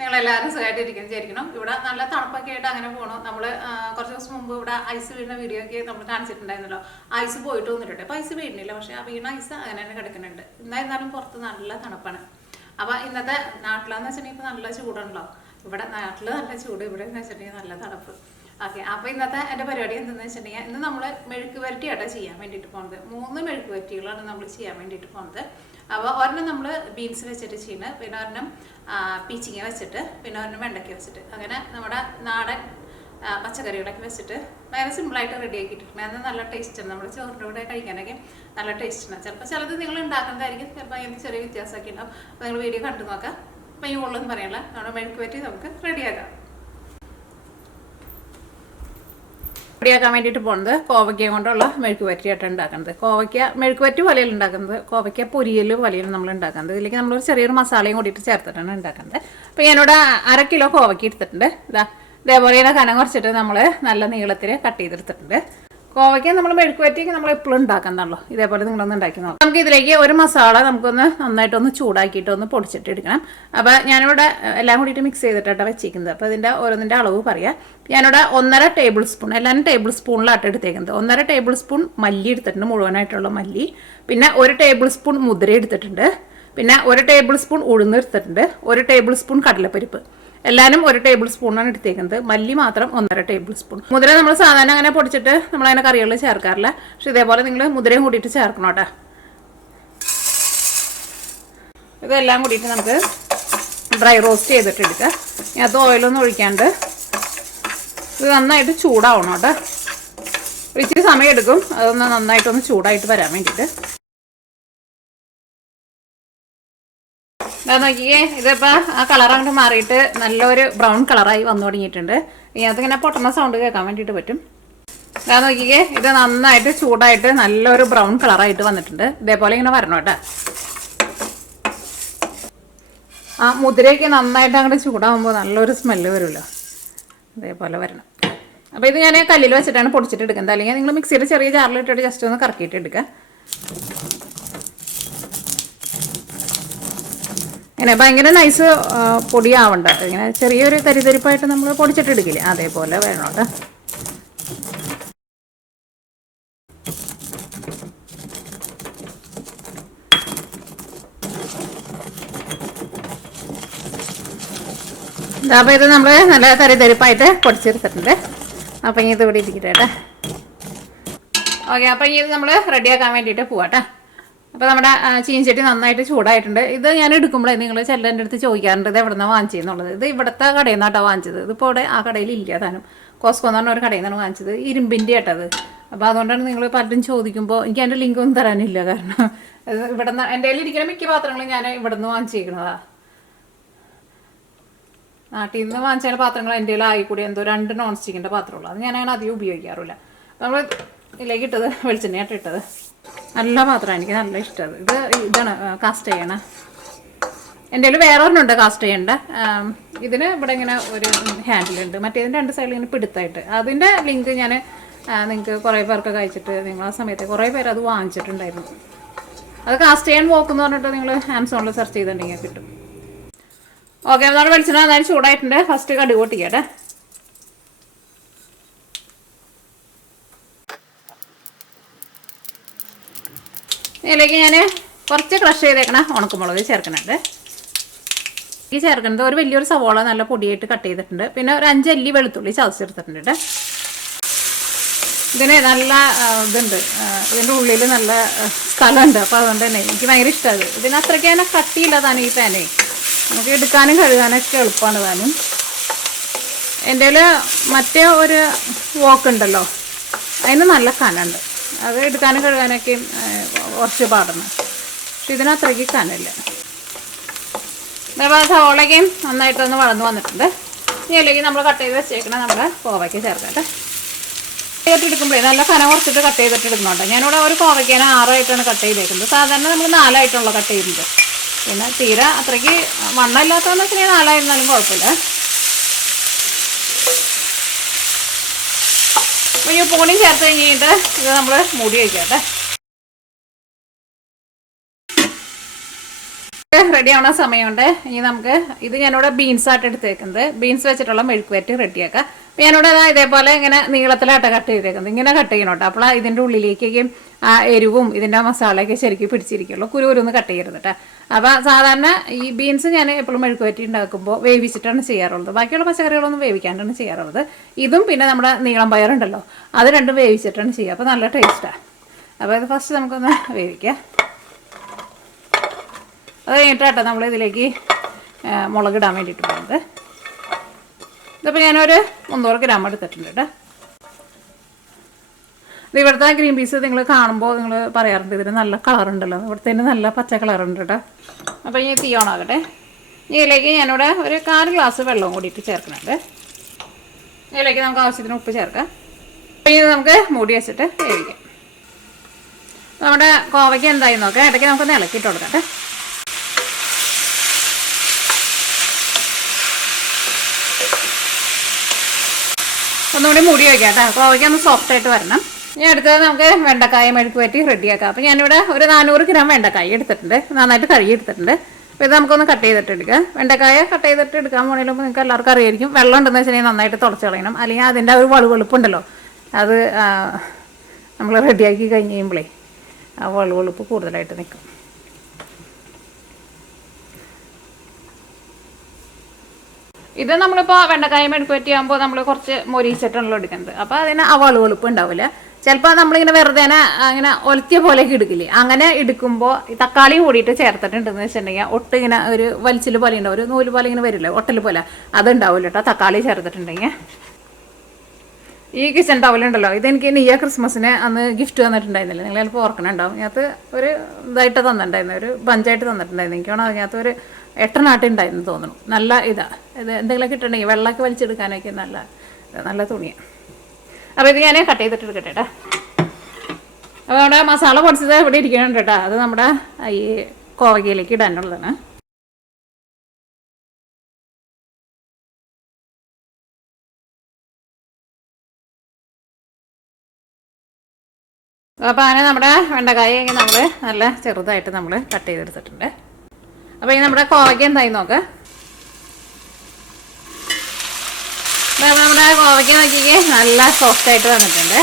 നിങ്ങളെല്ലാവരും സുഖമായിട്ടിരിക്കുന്നു വിചാരിക്കണം. ഇവിടെ നല്ല തണുപ്പൊക്കെ ആയിട്ട് അങ്ങനെ പോകണം. നമ്മൾ കുറച്ച് ദിവസം മുമ്പ് ഇവിടെ ഐസ് വീഴുന്ന വീഡിയോ ഒക്കെ നമ്മൾ കാണിച്ചിട്ടുണ്ടായിരുന്നല്ലോ. ഐസ് പോയിട്ട് വന്നിട്ടുണ്ട്. അപ്പോൾ ഐസ് വീഴുന്നില്ല, പക്ഷേ ആ വീണ ഐസ് അങ്ങനെ തന്നെ കിടക്കുന്നുണ്ട്. എന്നായിരുന്നാലും പുറത്ത് നല്ല തണുപ്പാണ്. അപ്പോൾ ഇന്നത്തെ നാട്ടിലെന്ന് വെച്ചിട്ടുണ്ടെങ്കിൽ ഇപ്പോൾ നല്ല ചൂടുണ്ടല്ലോ. ഇവിടെ നാട്ടിൽ നല്ല ചൂട്, ഇവിടെ എന്ന് വെച്ചിട്ടുണ്ടെങ്കിൽ നല്ല തണുപ്പ്. ഓക്കെ, അപ്പോൾ ഇന്നത്തെ എൻ്റെ പരിപാടി എന്തെന്ന് വെച്ചിട്ടുണ്ടെങ്കിൽ ഇന്ന് നമ്മൾ മെഴുക്ക് വരട്ടിയാട്ടോ ചെയ്യാൻ വേണ്ടിയിട്ട് പോകുന്നത്. 3 മെഴുക്ക് വരട്ടികളാണ് നമ്മൾ ചെയ്യാൻ വേണ്ടിയിട്ട് പോകുന്നത്. അപ്പോൾ ഒരെണ്ണം നമ്മൾ ബീൻസ് വെച്ചിട്ട് ചെയ്യുന്നത്, പിന്നെ ഒരെണ്ണം പീച്ചിങ്ങ വെച്ചിട്ട്, പിന്നെ ഒരെണ്ണം വെണ്ടയ്ക്ക വെച്ചിട്ട്, അങ്ങനെ നമ്മുടെ നാടൻ പച്ചക്കറികളൊക്കെ വെച്ചിട്ട് വളരെ സിമ്പിളായിട്ട് റെഡിയാക്കിയിട്ടുണ്ട്. അത് നല്ല ടേസ്റ്റാണ്. നമ്മൾ ചോറിൻ്റെ കൂടെ കഴിക്കാനൊക്കെ നല്ല ടേസ്റ്റാണ്. ചിലപ്പോൾ ചിലത് നിങ്ങൾ ഉണ്ടാക്കുന്നതായിരിക്കും, ചിലപ്പോൾ അതിന് ചെറിയ വ്യത്യാസമൊക്കെ ഉണ്ടാവും. അപ്പോൾ നിങ്ങൾ വീഡിയോ കണ്ടു നോക്കാം. അപ്പോൾ ഈ ഉള്ളതെന്ന് പറയാനുള്ള നമ്മുടെ മെഴുക്ക് വരട്ടി നമുക്ക് റെഡിയാക്കാം. റെഡിയാക്കാൻ വേണ്ടിയിട്ട് പോകുന്നത് കോവയ്ക്ക കൊണ്ടുള്ള മെഴുക്ക് വരട്ടിയായിട്ടാണ് ഉണ്ടാക്കുന്നത്. കോവയ്ക്ക മെഴുക്ക് വരട്ടി പോലെയല്ല ഉണ്ടാക്കുന്നത്, കോവയ്ക്ക പൊരിയൽ പോലെയാണ് നമ്മൾ ഉണ്ടാക്കുന്നത്. ഇതിലേക്ക് നമ്മളൊരു ചെറിയൊരു മസാലയും കൂടിയിട്ട് ചേർത്തിട്ടാണ് ഉണ്ടാക്കുന്നത്. അപ്പോൾ ഞാനിവിടെ 1/2 കിലോ കോവയ്ക്ക എടുത്തിട്ടുണ്ട്. ഇതേപോലെ കനം കുറച്ചിട്ട് നമ്മൾ നല്ല നീളത്തിൽ കട്ട് ചെയ്തെടുത്തിട്ടുണ്ട്. കോവയ്ക്ക നമ്മൾ മെഴുക്ക് വരട്ടിക്ക് നമ്മൾ എപ്പോഴും ഉണ്ടാക്കുന്നതാണല്ലോ. ഇതേപോലെ നിങ്ങളൊന്ന് ഉണ്ടാക്കി നോക്കാം. നമുക്ക് ഇതിലേക്ക് ഒരു മസാല നമുക്കൊന്ന് നന്നായിട്ടൊന്ന് ചൂടാക്കിയിട്ട് ഒന്ന് പൊടിച്ചിട്ട് എടുക്കണം. അപ്പോൾ ഞാനിവിടെ എല്ലാം കൂടിയിട്ട് മിക്സ് ചെയ്തിട്ടാണ് വെച്ചിരിക്കുന്നത്. അപ്പോൾ ഇതിൻ്റെ ഓരോന്നിൻ്റെ അളവ് പറയാം. ഞാനിവിടെ 1.5 ടേബിൾ സ്പൂൺ, എല്ലാവരും ടേബിൾ സ്പൂണിലാട്ട് എടുത്തേക്കുന്നത്. 1.5 ടേബിൾ സ്പൂൺ മല്ലി എടുത്തിട്ടുണ്ട്, മുഴുവനായിട്ടുള്ള മല്ലി. പിന്നെ 1 ടേബിൾ സ്പൂൺ മുതിര എടുത്തിട്ടുണ്ട്. പിന്നെ 1 ടേബിൾ സ്പൂൺ ഉഴുന്ന് എടുത്തിട്ടുണ്ട്. 1 ടേബിൾ സ്പൂൺ കടലപ്പരിപ്പ്. എല്ലാവരും 1 ടേബിൾ സ്പൂണാണ് എടുത്തേക്കുന്നത്. മല്ലി മാത്രം 1.5 ടേബിൾ സ്പൂൺ. മുതിര നമ്മൾ സാധാരണ അങ്ങനെ പൊടിച്ചിട്ട് നമ്മളതിനെ കറികളിൽ ചേർക്കാറില്ല. പക്ഷെ ഇതേപോലെ നിങ്ങൾ മുതിരയും കൂടിയിട്ട് ചേർക്കണം കേട്ടോ. ഇതെല്ലാം കൂടിയിട്ട് നമുക്ക് ഡ്രൈ റോസ്റ്റ് ചെയ്തിട്ട് എടുക്കാം. അത് ഓയിലൊന്നും ഒഴിക്കാണ്ട് ഇത് നന്നായിട്ട് ചൂടാവണം കേട്ടോ. ഇച്ചിരി സമയം എടുക്കും അതൊന്ന് നന്നായിട്ടൊന്ന് ചൂടായിട്ട് വരാൻ വേണ്ടിയിട്ട്. നോക്കിയേ, ഇതിപ്പോൾ ആ കളർ അങ്ങോട്ട് മാറിയിട്ട് നല്ലൊരു ബ്രൗൺ കളറായി വന്നു തുടങ്ങിയിട്ടുണ്ട്. അതിങ്ങനെ പൊട്ടുന്ന സൗണ്ട് കേൾക്കാൻ വേണ്ടിയിട്ട് പറ്റും. നോക്കിയേ, ഇത് നന്നായിട്ട് ചൂടായിട്ട് നല്ലൊരു ബ്രൗൺ കളറായിട്ട് വന്നിട്ടുണ്ട്. ഇതേപോലെ ഇങ്ങനെ വരണം കേട്ടോ. ആ മുതിരയൊക്കെ നന്നായിട്ട് അങ്ങോട്ട് ചൂടാകുമ്പോൾ നല്ലൊരു സ്മെല്ല് വരുമല്ലോ. ഇതേപോലെ വരണം. അപ്പോൾ ഇത് ഞാൻ കല്ലിൽ വെച്ചിട്ടാണ് പൊടിച്ചിട്ട് എടുക്കുന്നത്. അല്ലെങ്കിൽ നിങ്ങൾ മിക്സിയുടെ ചെറിയ ജാറിലിട്ടിട്ട് ജസ്റ്റ് ഒന്ന് കറക്കിയിട്ട് എടുക്കുക. ഇങ്ങനെ ഭയങ്കര നൈസ് പൊടിയാവണ്ട, ഇങ്ങനെ ചെറിയൊരു തരിതരിപ്പായിട്ട് നമ്മൾ പൊടിച്ചിട്ട് എടുക്കില്ലേ, അതേപോലെ വേണം കേട്ടോ. അപ്പോൾ ഇത് നമ്മൾ നല്ല തരിതരിപ്പായിട്ട് പൊടിച്ചെടുത്തിട്ടുണ്ട്. അപ്പം ഇനി ഇത് ഇവിടെ ഇരിക്കട്ടെ കേട്ടോ. ഓക്കെ, അപ്പം ഇനി ഇത് നമ്മൾ റെഡിയാക്കാൻ വേണ്ടിയിട്ട് പോവാട്ടോ. അപ്പോൾ നമ്മുടെ ചീൻചട്ടി നന്നായിട്ട് ചൂടായിട്ടുണ്ട്. ഇത് ഞാൻ എടുക്കുമ്പോഴേ നിങ്ങൾ ചെല്ലൻ്റെ അടുത്ത് ചോദിക്കാറുണ്ട് ഇത് എവിടെ നിന്നാണ് വാങ്ങിച്ചതെന്നുള്ളത്. ഇത് ഇവിടുത്തെ കടയിൽ നിന്നാട്ടോ വാങ്ങിച്ചത്. ഇതിപ്പോൾ ഇവിടെ ആ കടയിൽ ഇല്ല താനും. കോസ്കോ എന്ന് പറഞ്ഞ ഒരു കടയിൽ നിന്നാണ് വാങ്ങിച്ചത്. ഇരുമ്പിൻ്റെ ആട്ടത്. അപ്പോൾ അതുകൊണ്ടാണ് നിങ്ങൾ പലരും ചോദിക്കുമ്പോൾ എനിക്ക് അതിൻ്റെ ലിങ്ക് ഒന്നും തരാനില്ല. കാരണം ഇവിടെ നിന്ന് എൻ്റെ കയ്യിൽ ഇരിക്കുന്ന മിക്ക പാത്രങ്ങളും ഞാൻ ഇവിടെ നിന്ന് വാങ്ങിച്ചിരിക്കുന്നതാണ്. നാട്ടിൽ നിന്ന് വാങ്ങിച്ച പാത്രങ്ങൾ എൻ്റെ കയ്യിൽ ആയിക്കൂടി എന്തോ 2 നോൺ സ്റ്റിക്കിൻ്റെ പാത്രമുള്ളൂ. അത് ഞാനങ്ങനെ അധികം ഉപയോഗിക്കാറില്ല. നമ്മൾ ഇതിലേക്ക് ഇട്ടത് വെളിച്ചെണ്ണയായിട്ട് ഇട്ടത് നല്ല പാത്രമാണ്, എനിക്ക് നല്ല ഇഷ്ടമാണ്. ഇതാണ് കാസ്റ്റ് ചെയ്യണ. എൻ്റെ കയ്യിൽ വേറെ ഒരെണ്ണമുണ്ട് കാസ്റ്റ് ചെയ്യേണ്ട. ഇതിന് ഇവിടെ ഇങ്ങനെ ഒരു ഹാൻഡിലുണ്ട്, മറ്റേതിൻ്റെ 2 സൈഡിൽ ഇങ്ങനെ പിടുത്തായിട്ട്. അതിൻ്റെ ലിങ്ക് ഞാൻ നിങ്ങൾക്ക് കുറേ പേർക്ക് കഴിച്ചിട്ട് നിങ്ങൾ ആ സമയത്ത് കുറേ പേര് അത് വാങ്ങിച്ചിട്ടുണ്ടായിരുന്നു. അത് കാസ്റ്റ് ചെയ്യാൻ നോക്കുമെന്ന് പറഞ്ഞിട്ട് നിങ്ങൾ ആമസോണിൽ സെർച്ച് ചെയ്തിട്ടുണ്ടെങ്കിൽ കിട്ടും. ഓക്കെ, അതാണ് വെളിച്ചെണ്ണ നന്നായി ചൂടായിട്ടുണ്ട്. ഫസ്റ്റ് കടുക് പൊട്ടിക്കട്ടെ. ഇതിലേക്ക് ഞാൻ കുറച്ച് ക്രഷ് ചെയ്തേക്കണ ഉണക്കമുളക് ചേർക്കുന്നുണ്ട്. ഈ ചേർക്കുന്നത് ഒരു വലിയൊരു സവോള നല്ല പൊടിയായിട്ട് കട്ട് ചെയ്തിട്ടുണ്ട്. പിന്നെ ഒരു 5 അല്ലി വെളുത്തുള്ളി ചതച്ചെടുത്തിട്ടുണ്ട്. ഇതിന് നല്ല ഇതുണ്ട്, ഇതിൻ്റെ ഉള്ളിൽ നല്ല സ്ഥലമുണ്ട്. അപ്പോൾ അതുകൊണ്ട് തന്നെ എനിക്ക് ഭയങ്കര ഇഷ്ടമാണ്. ഇതിന് അത്രയ്ക്ക് തന്നെ കട്ടിയില്ലതാണ് ഈ പാനേ. നമുക്ക് എടുക്കാനും കഴുകാനൊക്കെ എളുപ്പമാണ് താനും. എൻ്റെ മറ്റേ ഒരു വോക്കുണ്ടല്ലോ, അതിന് നല്ല കനമുണ്ട്. അത് എടുക്കാനും കഴുകാനൊക്കെയും കുറച്ച് പാടുന്നു. പക്ഷെ ഇതിനത്രയ്ക്ക് കനമില്ല. അതേപോലെ സവോളയ്ക്കും നന്നായിട്ടൊന്ന് വളർന്നു വന്നിട്ടുണ്ട്. ഇതിലേക്ക് നമ്മൾ കട്ട് ചെയ്ത് വെച്ചേക്കണം നമ്മുടെ കോവയ്ക്ക് ചേർക്കട്ടെ. എടുക്കുമ്പോഴേ നല്ല കനം കുറച്ചിട്ട് കട്ട് ചെയ്തിട്ട് എടുക്കുന്നുണ്ട്. ഞാനിവിടെ ഒരു കോവയ്ക്കേനെ 6 ആയിട്ടാണ് കട്ട് ചെയ്തേക്കുന്നത്. സാധാരണ നമ്മൾ 4 ആയിട്ടുള്ള കട്ട് ചെയ്യുന്നത്. പിന്നെ തീരെ അത്രയ്ക്ക് വണ്ണമില്ലാത്തതെന്ന് വെച്ചാൽ 4 ആയിരുന്നാലും കുഴപ്പമില്ല. അപ്പോൾ ഈ ഉപ്പും ചേർത്ത് കഴിഞ്ഞിട്ട് ഇത് നമ്മൾ മൂടി വയ്ക്കട്ടെ. റെഡി ആവുന്ന സമയമുണ്ട്. ഇനി നമുക്ക് ഇത് ഞാനിവിടെ ബീൻസ് ആയിട്ട് എടുത്തേക്കുന്നത്, ബീൻസ് വെച്ചിട്ടുള്ള മെഴുക്ക് വരട്ടി റെഡിയാക്കാം. അപ്പം ഞാനിവിടെ ഇതേപോലെ ഇങ്ങനെ നീളത്തിലായിട്ട് കട്ട് ചെയ്തേക്കുന്നത്, ഇങ്ങനെ കട്ട് ചെയ്യണം കേട്ടോ. അപ്പോൾ ഇതിൻ്റെ ഉള്ളിലേക്കും ആ എരിവും ഇതിൻ്റെ മസാലയൊക്കെ ശരിക്കും പിടിച്ചിരിക്കുള്ളൂ. കുരുന്ന് കട്ട് ചെയ്യരുത് കേട്ടോ. അപ്പോൾ സാധാരണ ഈ ബീൻസ് ഞാൻ എപ്പോഴും മെഴുക്ക് വരട്ടി ഉണ്ടാക്കുമ്പോൾ വേവിച്ചിട്ടാണ് ചെയ്യാറുള്ളത്. ബാക്കിയുള്ള പച്ചക്കറികളൊന്നും വേവിക്കാണ്ടാണ് ചെയ്യാറുള്ളത്. ഇതും പിന്നെ നമ്മുടെ നീളം പയറുണ്ടല്ലോ, അത് രണ്ടും വേവിച്ചിട്ടാണ് ചെയ്യുക. അപ്പോൾ നല്ല ടേസ്റ്റാണ്. അപ്പോൾ ഇത് ഫസ്റ്റ് നമുക്കൊന്ന് വേവിക്കാം. അത് കഴിഞ്ഞിട്ടാട്ടോ നമ്മൾ ഇതിലേക്ക് മുളകിടാൻ വേണ്ടിയിട്ട് പോകുന്നത്. ഇതിപ്പോൾ ഞാനൊരു 300 ഗ്രാം എടുത്തിട്ടുണ്ട് കേട്ടോ. ഇത് ഇവിടുത്തെ ഗ്രീൻ പീസ് നിങ്ങൾ കാണുമ്പോൾ നിങ്ങൾ പറയാറുണ്ട് ഇതിന് നല്ല കളറുണ്ടല്ലോ, ഇവിടുത്തെ നല്ല പച്ച കളറുണ്ട് കേട്ടോ. അപ്പോൾ ഇനി തീ ഓണാകട്ടെ. ഇതിലേക്ക് ഞാനിവിടെ ഒരു 1/4 ഗ്ലാസ് വെള്ളവും കൂടിയിട്ട് ചേർക്കുന്നുണ്ട്. ഇതിലേക്ക് നമുക്ക് ആവശ്യത്തിന് ഉപ്പ് ചേർക്കാം. അപ്പോൾ ഇത് നമുക്ക് മൂടി വെച്ചിട്ട് വേവിക്കാം. നമ്മുടെ കോവയ്ക്ക് എന്തായി നോക്കാം. ഇടയ്ക്ക് നമുക്കൊന്ന് ഇളക്കിയിട്ട് കൊടുക്കാം. ഒന്നുകൂടി മൂടി വയ്ക്കാം കേട്ടോ. കോവയ്ക്ക് ഒന്ന് സോഫ്റ്റായിട്ട് വരണം. ഇനി അടുത്തത് നമുക്ക് വെണ്ടക്കായ മെഴുക്ക് വരട്ടി റെഡിയാക്കാം. അപ്പോൾ ഞാനിവിടെ ഒരു 400 ഗ്രാം വെണ്ടക്കായ എടുത്തിട്ടുണ്ട്, നന്നായിട്ട് കഴുകി എടുത്തിട്ടുണ്ട്. അപ്പോൾ ഇത് നമുക്കൊന്ന് കട്ട് ചെയ്തിട്ട് എടുക്കാം. വെണ്ടക്കായ കട്ട് ചെയ്തിട്ട് എടുക്കാൻ പോകണമെങ്കിലും നിങ്ങൾക്ക് എല്ലാവർക്കും അറിയായിരിക്കും, വെള്ളം ഉണ്ടെന്ന് വെച്ചിട്ടുണ്ടെങ്കിൽ നന്നായിട്ട് തുടച്ച് കളയണം. അല്ലെങ്കിൽ അതിൻ്റെ ഒരു വളുവെളുപ്പുണ്ടല്ലോ, അത് നമ്മൾ റെഡിയാക്കി കഴിഞ്ഞ് കഴിയുമ്പോഴേ ആ വളുവെളുപ്പ് കൂടുതലായിട്ട് നിൽക്കും. ഇത് നമ്മളിപ്പോൾ വെണ്ടക്കായ മെഴുക്ക് വരട്ടിയാകുമ്പോൾ നമ്മൾ കുറച്ച് മൊരിച്ചിട്ടാണല്ലോ എടുക്കുന്നത്. അപ്പോൾ അതിന് ആ വളുവെളുപ്പ് ഉണ്ടാവില്ല. ചിലപ്പോൾ നമ്മളിങ്ങനെ വെറുതെ അങ്ങനെ ഒലത്തിയ പോലെയൊക്കെ എടുക്കില്ലേ, അങ്ങനെ എടുക്കുമ്പോൾ ഈ തക്കാളിയും കൂടിയിട്ട് ചേർത്തിട്ടുണ്ടെന്ന് വെച്ചിട്ടുണ്ടെങ്കിൽ ഒട്ട് ഇങ്ങനെ ഒരു വലിച്ചിൽ പോലെ ഉണ്ടാവും, ഒരു നൂല് പോലെ ഇങ്ങനെ വരില്ല, ഒട്ടൽ പോലെ, അതുണ്ടാവില്ല കേട്ടോ തക്കാളി ചേർത്തിട്ടുണ്ടെങ്കിൽ. ഈ കിച്ചൺ ടവലുണ്ടല്ലോ, ഇതെനിക്ക് നീയ ക്രിസ്മസിന് അന്ന് ഗിഫ്റ്റ് തന്നിട്ടുണ്ടായിരുന്നില്ല, നിങ്ങൾ ചിലപ്പോൾ ഓർക്കണുണ്ടാവും. ഇതിനകത്ത് ഒരു ഇതായിട്ട് തന്നിട്ടുണ്ടായിരുന്നു, ഒരു ബഞ്ചായിട്ട് തന്നിട്ടുണ്ടായിരുന്നു. എനിക്കാണോ അതിനകത്ത് ഒരു 8 നാട്ടുണ്ടായിരുന്നു തോന്നുന്നു. നല്ല ഇതാണ് ഇത്, എന്തെങ്കിലുമൊക്കെ ഇട്ടുണ്ടെങ്കിൽ വെള്ളമൊക്കെ വലിച്ചെടുക്കാനൊക്കെ നല്ല തുണിയാണ്. അപ്പോൾ ഇത് ഞാൻ കട്ട് ചെയ്തിട്ട് എടുക്കട്ടെ കേട്ടോ. അപ്പോൾ നമ്മുടെ മസാല പൊടിച്ചത് ഇവിടെ ഇരിക്കുന്നുണ്ട് കേട്ടോ, അത് നമ്മുടെ ഈ കോവയ്ക്കയിലേക്ക് ഇടാനുള്ളതാണ്. അപ്പോൾ അങ്ങനെ നമ്മുടെ വെണ്ടക്കായ നമ്മൾ നല്ല ചെറുതായിട്ട് നമ്മൾ കട്ട് ചെയ്തെടുത്തിട്ടുണ്ട്. അപ്പോൾ ഈ നമ്മുടെ കോവയ്ക്ക എന്തായി നോക്കാം. നമ്മുടെ കോവയ്ക്ക നോക്കിക്കേ നല്ല സോഫ്റ്റായിട്ട് വന്നിട്ടുണ്ട്.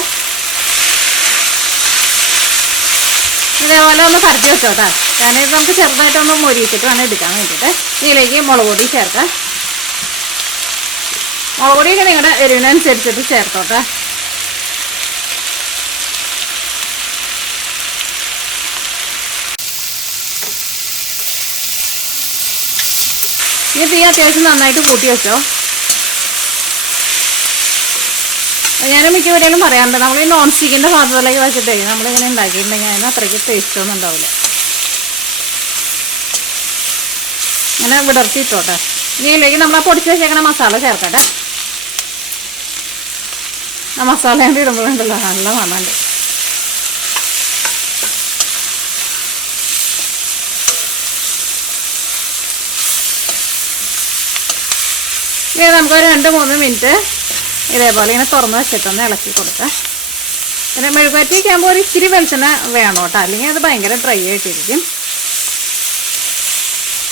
ഇതേപോലെ ഒന്ന് പരത്തി വെച്ചോ കേട്ടോ. കാരണം ഇത് നമുക്ക് ചെറുതായിട്ടൊന്ന് മൊരിയിച്ചിട്ട് വേണം എടുക്കാൻ വേണ്ടിയിട്ട്. ഇതിലേക്ക് മുളക് പൊടി ചേർക്കാം. മുളക് പൊടിയൊക്കെ നിങ്ങളുടെ എരിവിനനുസരിച്ചിട്ട് ചേർത്തോട്ടെ. ഈ തീ അത്യാവശ്യം നന്നായിട്ട് കൂട്ടി വെച്ചോ. ഞാൻ മിക്ക വീട്ടിലും പറയാറുണ്ട്, നമ്മൾ ഈ നോൺ സ്റ്റിക്കിൻ്റെ പാത്രത്തിലേക്ക് വെച്ചിട്ടേ നമ്മളിങ്ങനെ ഉണ്ടാക്കിയിട്ടുണ്ടെങ്കിൽ അതിന് അത്രയ്ക്ക് ടേസ്റ്റ് ഒന്നും ഉണ്ടാവില്ല. ഇങ്ങനെ വിടർത്തിയിട്ടോട്ടെ. ഇതിലേക്ക് നമ്മൾ പൊടിച്ച് വെച്ചേക്കണ മസാല ചേർക്കട്ടെ. ആ മസാല കൊണ്ട് ഇടുമ്പോഴുണ്ടല്ലോ നല്ല മണമുണ്ട്. ഇനി നമുക്കൊരു 2-3 മിനിറ്റ് ഇതേപോലെ ഇങ്ങനെ തുറന്ന് വെച്ചിട്ടൊന്ന് ഇളക്കി കൊടുക്കാം. പിന്നെ മെഴുകുവരട്ടിയൊക്കെ ആകുമ്പോൾ ഒരു ഇച്ചിരി വെളിച്ചെണ്ണ വേണം കേട്ടോ, അല്ലെങ്കിൽ അത് ഭയങ്കര ഡ്രൈ ആയിട്ടിരിക്കും.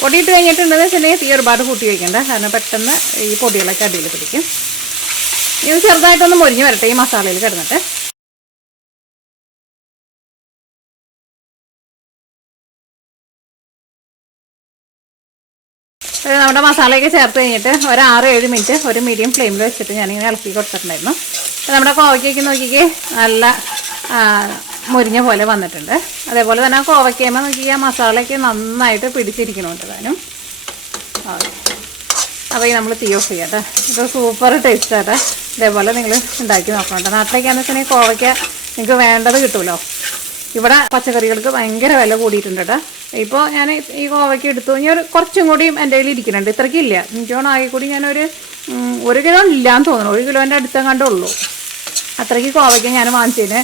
പൊടിയിട്ട് കഴിഞ്ഞിട്ടുണ്ടെന്ന് വെച്ചിട്ടുണ്ടെങ്കിൽ തീ ഒരുപാട് കൂട്ടി വയ്ക്കണ്ട, കാരണം പെട്ടെന്ന് ഈ പൊടികളൊക്കെ അടിയിൽ പിടിക്കും. ഇത് ചെറുതായിട്ടൊന്ന് മൊരിഞ്ഞ് വരട്ടെ ഈ മസാലയിൽ കിടന്നിട്ട്. നമ്മുടെ മസാലയൊക്കെ ചേർത്ത് കഴിഞ്ഞിട്ട് ഒരു 6-7 മിനിറ്റ് ഒരു മീഡിയം ഫ്ലെയിമിൽ വെച്ചിട്ട് ഞാനിങ്ങനെ ഇളക്കി കൊടുത്തിട്ടുണ്ടായിരുന്നു. നമ്മുടെ കോവയ്ക്കൊക്കെ നോക്കിക്കേ നല്ല മുരിഞ്ഞ പോലെ വന്നിട്ടുണ്ട്. അതേപോലെ തന്നെ കോവയ്ക്കുമ്പോൾ നോക്കിയാൽ മസാലയൊക്കെ നന്നായിട്ട് പിടിച്ചിരിക്കണുണ്ട് താനും. അപ്പോൾ ഈ നമ്മൾ തീ ഓഫ് ചെയ്യാം കേട്ടോ. ഇത് സൂപ്പർ ടേസ്റ്റാട്ടോ. ഇതേപോലെ നിങ്ങൾ ഉണ്ടാക്കി നോക്കണം. നാട്ടിലേക്കാന്ന് വെച്ചിട്ടുണ്ടെങ്കിൽ കോവയ്ക്ക നിങ്ങൾക്ക് വേണ്ടത് കിട്ടുമല്ലോ. ഇവിടെ പച്ചക്കറികൾക്ക് ഭയങ്കര വില കൂടിയിട്ടുണ്ട് കേട്ടോ. ഇപ്പോൾ ഞാൻ ഈ കോവയ്ക്ക് എടുത്തു, ഇനി കുറച്ചും കൂടിയും എൻ്റെ കയ്യിൽ ഇരിക്കുന്നുണ്ട്. ഇത്രയ്ക്കില്ല, എനിക്കോണം ആകെ കൂടി ഞാനൊരു 1 കിലോ ഇല്ലയെന്ന് തോന്നുന്നു, 1 കിലോൻ്റെ അടുത്ത കണ്ടുള്ളൂ. അത്രയ്ക്ക് കോവയ്ക്ക് ഞാൻ വാങ്ങിച്ചതിന്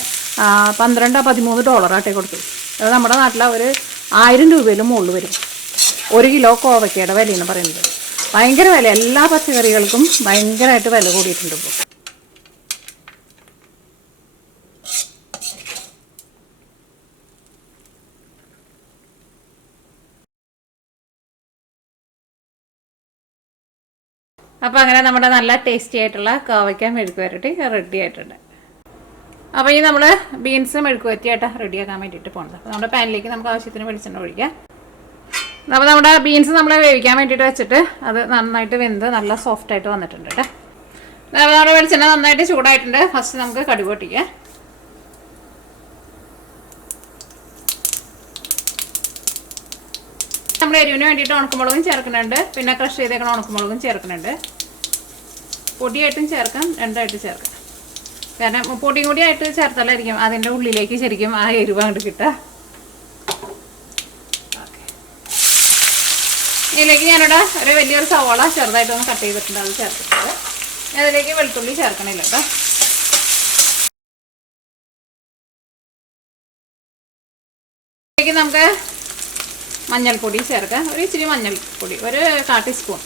$12-13 കൊടുത്തു. അത് നമ്മുടെ നാട്ടിലെ ഒരു 1000 രൂപയിലും മുകളിൽ വരും 1 കിലോ കോവയ്ക്കയുടെ വിലയെന്ന് പറയുന്നത്. ഭയങ്കര വില, എല്ലാ പച്ചക്കറികൾക്കും ഭയങ്കരമായിട്ട് വില കൂടിയിട്ടുണ്ട് ഇപ്പോൾ. അപ്പോൾ അങ്ങനെ നമ്മുടെ നല്ല ടേസ്റ്റി ആയിട്ടുള്ള കോവയ്ക്ക മെഴുക്ക് വരട്ടി റെഡി ആയിട്ടുണ്ട്. അപ്പോൾ ഈ നമ്മൾ ബീൻസ് മെഴുക്ക് വരട്ടിയായിട്ട് റെഡിയാക്കാൻ വേണ്ടിയിട്ട് പോകുന്നത്. അപ്പോൾ നമ്മുടെ പാനിലേക്ക് നമുക്ക് ആവശ്യത്തിന് വെളിച്ചെണ്ണ ഒഴിക്കാം. അപ്പോൾ നമ്മുടെ ബീൻസ് നമ്മൾ വേവിക്കാൻ വേണ്ടിയിട്ട് വെച്ചിട്ട് അത് നന്നായിട്ട് വെന്ത് നല്ല സോഫ്റ്റായിട്ട് വന്നിട്ടുണ്ട് കേട്ടോ. അപ്പോൾ നമ്മുടെ വെളിച്ചെണ്ണ നന്നായിട്ട് ചൂടായിട്ടുണ്ട്. ഫസ്റ്റ് നമുക്ക് കടുക് പൊട്ടിക്കാം. നമ്മൾ എരിവിന് വേണ്ടിയിട്ട് ഉണക്കമുളകും ചേർക്കുന്നുണ്ട്, പിന്നെ ക്രഷ് ചെയ്തേക്കണ ഉണക്കമുളകും ചേർക്കുന്നുണ്ട്. പൊടിയായിട്ടും ചേർക്കാം, രണ്ടായിട്ട് ചേർക്കാം. കാരണം പൊടിയും കൂടി ആയിട്ട് ചേർത്താലായിരിക്കും അതിൻ്റെ ഉള്ളിലേക്ക് ശരിക്കും ആ എരിവ് അങ്ങോട്ട് കിട്ടുക. ഇതിലേക്ക് ഞാനിവിടെ ഒരു വലിയൊരു സവാള ചെറുതായിട്ടൊന്ന് കട്ട് ചെയ്തിട്ടുണ്ട്, അത് ചേർത്തിട്ടുണ്ട്. അതിലേക്ക് വെളുത്തുള്ളി ചേർക്കണില്ല കേട്ടോ. ഇതിലേക്ക് നമുക്ക് മഞ്ഞൾപ്പൊടി ചേർക്കാം, ഒരു ഇച്ചിരി മഞ്ഞൾപ്പൊടി, ഒരു 1/4 ടീസ്പൂൺ.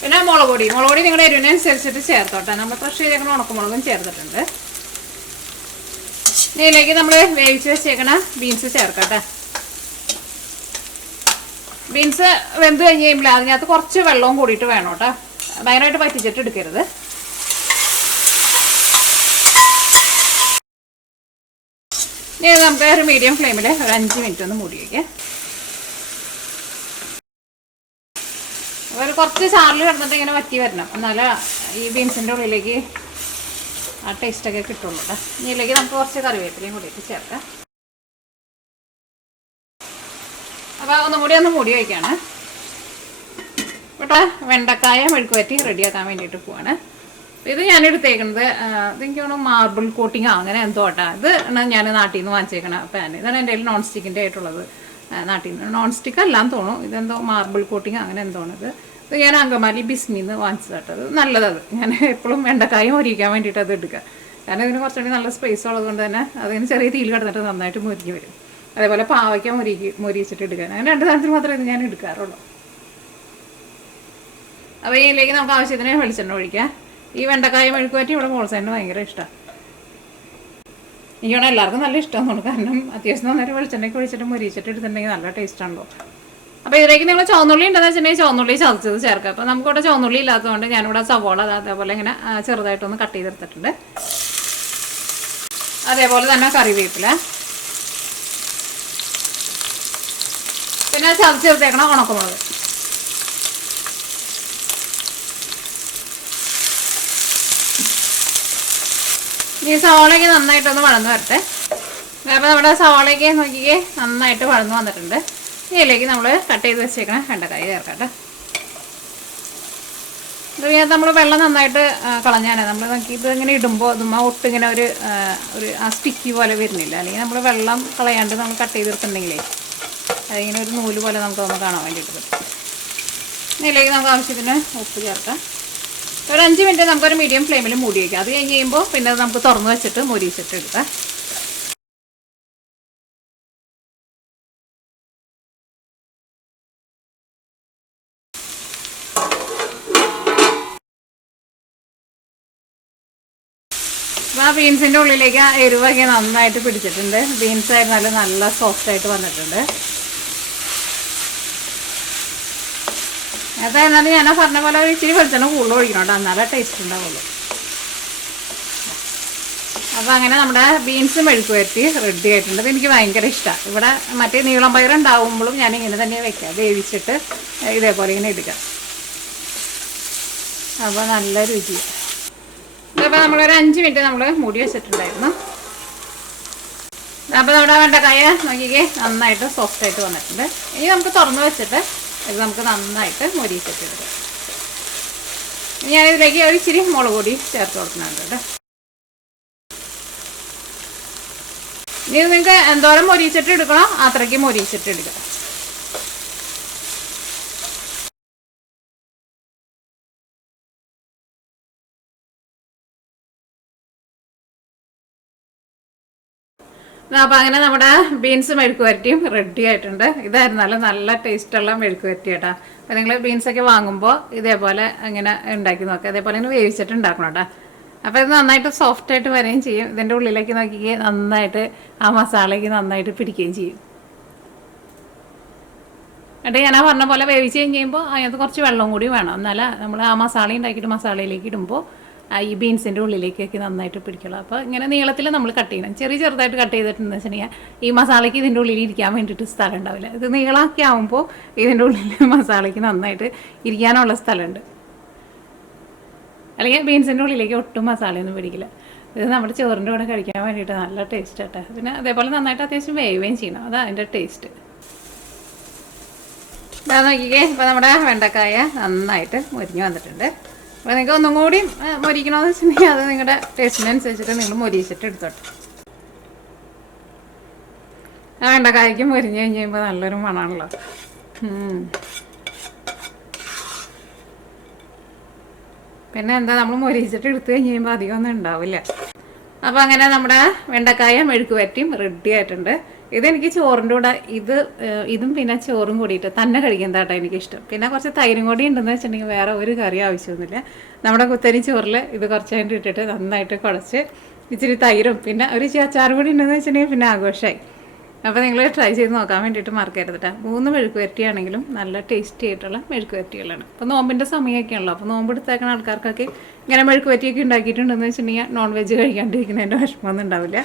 പിന്നെ മുളക് പൊടി നിങ്ങളുടെ എരിവിനനുസരിച്ചിട്ട് ചേർത്തോട്ടെ. നമ്മൾ ക്രഷ് ചെയ്തേക്കണ ഉണക്കമുളകും ചേർത്തിട്ടുണ്ട്. ഇതിലേക്ക് നമ്മൾ വേവിച്ച് വെച്ചേക്കണ ബീൻസ് ചേർക്കട്ടെ. ബീൻസ് വെന്ത് കഴിഞ്ഞ് കഴിയുമ്പോൾ അതിനകത്ത് കുറച്ച് വെള്ളവും കൂടിയിട്ട് വേണം കേട്ടോ, ഭയങ്കരമായിട്ട് വറ്റിച്ചിട്ട് എടുക്കരുത്. ഇനി നമുക്ക് ഒരു മീഡിയം ഫ്ലെയിമിൽ ഒരു 5 മിനിറ്റ് ഒന്ന് മൂടി വയ്ക്കാം. ഒരു കുറച്ച് ചാറിൽ കിടന്നിട്ട് ഇങ്ങനെ വറ്റി വരണം, എന്നാലേ ഈ ബീൻസിൻ്റെ ഉള്ളിലേക്ക് ആ ടേസ്റ്റൊക്കെ കിട്ടുള്ളൂ കേട്ടോ. ഇതിലേക്ക് നമുക്ക് കുറച്ച് കറിവേപ്പിലയും കൂടിയിട്ട് ചേർക്കാം. അപ്പോൾ ഒന്നും കൂടി ഒന്ന് മൂടി വയ്ക്കുകയാണ്. ഇവിടെ വെണ്ടക്കായ മെഴുക്ക് വരട്ടി റെഡിയാക്കാൻ വേണ്ടിയിട്ട് പോവാണ്. ഇത് ഞാൻ എടുത്തേക്കുന്നത് ഇതെനിക്ക് തോന്നുന്നു മാർബിൾ കോട്ടിങ്ങോ അങ്ങനെ എന്തോ കേട്ടോ. ഇത് ഞാൻ നാട്ടിൽ നിന്ന് വാങ്ങിച്ചേക്കണ പാൻ. ഇതാണ് എൻ്റെ കയ്യിൽ നോൺ സ്റ്റിക്കിൻ്റെ ആയിട്ടുള്ളത്. നാട്ടിൽ നിന്ന് നോൺ സ്റ്റിക്ക് അല്ലാന്ന് തോന്നുന്നു, ഇതെന്തോ മാർബിൾ കോട്ടിങ് അങ്ങനെ എന്തോ ഇത് ഞാൻ അങ്കമാലി ബിസ്മിന്ന് വാങ്ങിച്ചത് കേട്ടോ. അത് നല്ലതത്. ഞാൻ എപ്പോഴും വെണ്ടക്കായും മൊരിക്കാൻ വേണ്ടിയിട്ട് അത് എടുക്കുക. കാരണം ഇതിന് കുറച്ചുകൂടി നല്ല സ്പേസ് ഉള്ളത് കൊണ്ട് തന്നെ അതിന് ചെറിയ തീയിൽ കിടന്നിട്ട് നന്നായിട്ട് മുരിഞ്ഞ് വരും. അതേപോലെ പാവയ്ക്ക മൊരിച്ചിട്ട് എടുക്കാൻ, അങ്ങനെ 2 തരത്തിൽ മാത്രമേ ഇത് ഞാൻ എടുക്കാറുള്ളൂ. അപ്പോൾ ഇതിലേക്ക് നമുക്ക് ആവശ്യത്തിന് വെളിച്ചെണ്ണ ഒഴിക്കാം. ഈ വെണ്ടക്കായ മെഴുക്ക് വരട്ടി ഇവിടെ മോൾസൈഡിന് ഭയങ്കര ഇഷ്ടമാണ്. എനിക്കാണ് എല്ലാവർക്കും നല്ല ഇഷ്ടമെന്നുള്ളൂ. കാരണം അത്യാവശ്യം നന്നായിട്ട് വെളിച്ചെണ്ണയ്ക്ക് ഒഴിച്ചിട്ട് മുരിച്ചിട്ട് എടുത്തിട്ടുണ്ടെങ്കിൽ നല്ല ടേസ്റ്റ് ആണല്ലോ. അപ്പോൾ ഇതിലേക്ക് നിങ്ങൾ ചുവന്നുള്ളി ഉണ്ടെന്ന് വെച്ചിട്ടുണ്ടെങ്കിൽ ചുവന്നുള്ളി ചതച്ചത് ചേർക്കുക. അപ്പോൾ നമുക്കിവിടെ ചുവന്നുള്ളി ഇല്ലാത്തതുകൊണ്ട് ഞാനിവിടെ സവോള അതേപോലെ ഇങ്ങനെ ചെറുതായിട്ടൊന്ന് കട്ട് ചെയ്തെടുത്തിട്ടുണ്ട്. അതേപോലെ തന്നെ കറിവേപ്പില, പിന്നെ ചതച്ചെടുത്തേക്കണം ഉണക്കമുളക്. ഈ സവാളയ്ക്ക് നന്നായിട്ടൊന്ന് വഴന്ന് വരട്ടെ. അപ്പോൾ നമ്മുടെ സവാളയ്ക്ക് നോക്കിക്കേ നന്നായിട്ട് വഴന്ന് വന്നിട്ടുണ്ട്. ഇതിലേക്ക് നമ്മൾ കട്ട് ചെയ്ത് വെച്ചേക്കണം വെണ്ടക്കായ ചേർക്കട്ടെ. ഇതിനകത്ത് നമ്മൾ വെള്ളം നന്നായിട്ട് കളഞ്ഞാണ് നമ്മൾ നോക്കിയിട്ട് ഇങ്ങനെ ഇടുമ്പോൾ അതുമ്പോൾ ഒട്ടിങ്ങനെ ഒരു ആ സ്റ്റിക്കി പോലെ വരുന്നില്ല. അല്ലെങ്കിൽ നമ്മൾ വെള്ളം കളയാണ്ട് നമ്മൾ കട്ട് ചെയ്തെടുത്തിട്ടുണ്ടെങ്കിലേ അതിങ്ങനെ ഒരു നൂല് പോലെ നമുക്കൊന്ന് കാണാൻ വേണ്ടിയിട്ട് പറ്റും. ഇതിലേക്ക് നമുക്ക് ആവശ്യത്തിന് ഉപ്പ് ചേർക്കാം. ഒരു 5 മിനിറ്റ് നമുക്കൊരു മീഡിയം ഫ്ലെയിമിൽ മൂടി വയ്ക്കാം. അത് കഴിഞ്ഞ് കഴിയുമ്പോൾ പിന്നെ അത് നമുക്ക് തുറന്ന് വെച്ചിട്ട് മൊരിച്ചിട്ട് എടുക്കാം. ആ ബീൻസിൻ്റെ ഉള്ളിലേക്ക് ആ എരിവൊക്കെ നന്നായിട്ട് പിടിച്ചിട്ടുണ്ട്. ബീൻസ് ആയിരുന്നാലും നല്ല സോഫ്റ്റായിട്ട് വന്നിട്ടുണ്ട്. അതായിരുന്നാലും ഞാൻ പറഞ്ഞ പോലെ ഒരു ഇച്ചിരി വെളിച്ചെണ്ണ കൂടുതൽ ഒഴിക്കണം, എന്നാലേ ടേസ്റ്റ് ഉണ്ടാവുള്ളൂ. അപ്പോൾ അങ്ങനെ നമ്മുടെ ബീൻസ് മെഴുക്ക് വരട്ടി റെഡി ആയിട്ടുണ്ട്. അത് എനിക്ക് ഭയങ്കര ഇഷ്ടമാണ്. ഇവിടെ മറ്റേ നീളം പയർ ഉണ്ടാവുമ്പോഴും ഞാൻ ഇങ്ങനെ തന്നെ വെക്കാം, വേവിച്ചിട്ട് ഇതേപോലെ ഇങ്ങനെ എടുക്കാം. അപ്പോൾ നല്ല രുചിയാണ്. അപ്പോൾ നമ്മളൊരു 5 മിനിറ്റ് നമ്മൾ മൂടി വെച്ചിട്ടുണ്ടായിരുന്നു. അപ്പോൾ നമ്മുടെ വെണ്ടക്കായ നോക്കിക്കേ നന്നായിട്ട് സോഫ്റ്റായിട്ട് വന്നിട്ടുണ്ട്. ഇനി നമുക്ക് തുറന്ന് വെച്ചിട്ട് ഇത് നമുക്ക് നന്നായിട്ട് മൊരിച്ചിട്ടെടുക്കാം. ഞാനിതിലേക്ക് ഒരു ഇച്ചിരി മുളക് പൊടി ചേർത്ത് കൊടുക്കുന്നുണ്ട് കേട്ടോ. ഇനി നിങ്ങൾക്ക് എന്തോരം മൊരിച്ചിട്ട് എടുക്കണോ അത്രയ്ക്ക് മൊരിച്ചിട്ട് എടുക്കാം. അപ്പോൾ അങ്ങനെ നമ്മുടെ ബീൻസ് മെഴുക്ക് വരട്ടിയും റെഡി ആയിട്ടുണ്ട്. ഇതായിരുന്നാലും നല്ല ടേസ്റ്റുള്ള മെഴുക്ക് വരട്ടി കേട്ടോ. അപ്പോൾ നിങ്ങൾ ബീൻസൊക്കെ വാങ്ങുമ്പോൾ ഇതേപോലെ ഇങ്ങനെ ഉണ്ടാക്കി നോക്കുക. അതേപോലെ ഇങ്ങനെ വേവിച്ചിട്ട് ഉണ്ടാക്കണം കേട്ടോ. അപ്പോൾ ഇത് നന്നായിട്ട് സോഫ്റ്റായിട്ട് വരികയും ചെയ്യും. ഇതിൻ്റെ ഉള്ളിലേക്ക് നോക്കിക്കുകയും നന്നായിട്ട് ആ മസാലയ്ക്ക് നന്നായിട്ട് പിടിക്കുകയും ചെയ്യും. എന്നിട്ട് ഞാൻ പറഞ്ഞ പോലെ വേവിച്ച് കഴിയുമ്പോൾ അതിനകത്ത് കുറച്ച് വെള്ളം കൂടി വേണം. എന്നാലും നമ്മൾ ആ മസാല ഉണ്ടാക്കിയിട്ട് മസാലയിലേക്ക് ഇടുമ്പോൾ ഈ ബീൻസിൻ്റെ ഉള്ളിലേക്കൊക്കെ നന്നായിട്ട് പിടിക്കുള്ളൂ. അപ്പോൾ ഇങ്ങനെ നീളത്തിൽ നമ്മൾ കട്ട് ചെയ്യണം. ചെറുതായിട്ട് കട്ട് ചെയ്തിട്ടുണ്ടെന്ന് വെച്ചിട്ടുണ്ടെങ്കിൽ ഈ മസാലയ്ക്ക് ഇതിൻ്റെ ഉള്ളിൽ ഇരിക്കാൻ വേണ്ടിയിട്ട് സ്ഥലം ഉണ്ടാവില്ല. ഇത് നീളമാക്കി ആകുമ്പോൾ ഇതിൻ്റെ ഉള്ളിൽ മസാലയ്ക്ക് നന്നായിട്ട് ഇരിക്കാനുള്ള സ്ഥലമുണ്ട്. അല്ലെങ്കിൽ ബീൻസിൻ്റെ ഉള്ളിലേക്ക് ഒട്ടും മസാലയൊന്നും പിടിക്കില്ല. ഇത് നമ്മുടെ ചോറിൻ്റെ കൂടെ കഴിക്കാൻ വേണ്ടിയിട്ട് നല്ല ടേസ്റ്റ് ആട്ടെ. പിന്നെ അതേപോലെ നന്നായിട്ട് അത്യാവശ്യം വേവുകയും ചെയ്യണം. അതാണ് അതിൻ്റെ ടേസ്റ്റ്. ഇതാ നോക്കിക്കേ, ഇപ്പോൾ നമ്മുടെ വെണ്ടക്കായ നന്നായിട്ട് മുരിഞ്ഞ് വന്നിട്ടുണ്ട്. അപ്പോൾ നിങ്ങൾക്ക് ഒന്നും കൂടി മൊരിക്കണമെന്ന് വെച്ചിട്ടുണ്ടെങ്കിൽ അത് നിങ്ങളുടെ ടേസ്റ്റിനനുസരിച്ചിട്ട് നിങ്ങൾ മൊരിച്ചിട്ട് എടുത്തോട്ടെ. ആ വെണ്ടക്കായ്ക്ക് മൊരിഞ്ഞ് കഴിഞ്ഞ് കഴിയുമ്പോൾ നല്ലൊരു മണമാണല്ലോ. പിന്നെ എന്താ, നമ്മൾ മൊരിച്ചിട്ട് എടുത്തു കഴിഞ്ഞ് കഴിയുമ്പോൾ അധികം ഒന്നും ഉണ്ടാവില്ല. അപ്പോൾ അങ്ങനെ നമ്മുടെ വെണ്ടക്കായ മെഴുക്ക് വരട്ടിയും റെഡി ആയിട്ടുണ്ട്. ഇതെനിക്ക് ചോറിൻ്റെ കൂടെ ഇതും പിന്നെ ചോറും കൂടിയിട്ട് തന്നെ കഴിക്കുന്നതാട്ടോ എനിക്കിഷ്ടം. പിന്നെ കുറച്ച് തൈരും കൂടി ഉണ്ടെന്ന് വെച്ചിട്ടുണ്ടെങ്കിൽ വേറെ ഒരു കറി ആവശ്യമൊന്നുമില്ല. നമ്മുടെ കുത്തരി ചോറിൽ ഇത് കുറച്ച് കഴിഞ്ഞിട്ട് ഇട്ടിട്ട് നന്നായിട്ട് കുഴച്ച് ഇച്ചിരി തൈരും പിന്നെ ഒരു അച്ചാർ കൂടി ഉണ്ടെന്ന് വെച്ചിട്ടുണ്ടെങ്കിൽ പിന്നെ ആഘോഷമായി. അപ്പോൾ നിങ്ങൾ ട്രൈ ചെയ്ത് നോക്കാൻ വേണ്ടിയിട്ട് മറക്കരുത് കേട്ടോ. 3 മെഴുക്ക് വരട്ടിയാണെങ്കിലും നല്ല ടേസ്റ്റി ആയിട്ടുള്ള മെഴുക്ക് വരട്ടികളാണ്. അപ്പോൾ നോമ്പിൻ്റെ സമയമൊക്കെയാണല്ലോ. അപ്പോൾ നോമ്പ് എടുത്തേക്കുന്ന ആൾക്കാർക്കൊക്കെ ഇങ്ങനെ മെഴുക്ക് വരട്ടിയൊക്കെ ഉണ്ടാക്കിയിട്ടുണ്ടെന്ന് വെച്ചിട്ടുണ്ടെങ്കിൽ നോൺ വെജ് കഴിക്കാണ്ടിരിക്കുന്നതിൻ്റെ വിഷമമൊന്നും ഉണ്ടാവില്ല.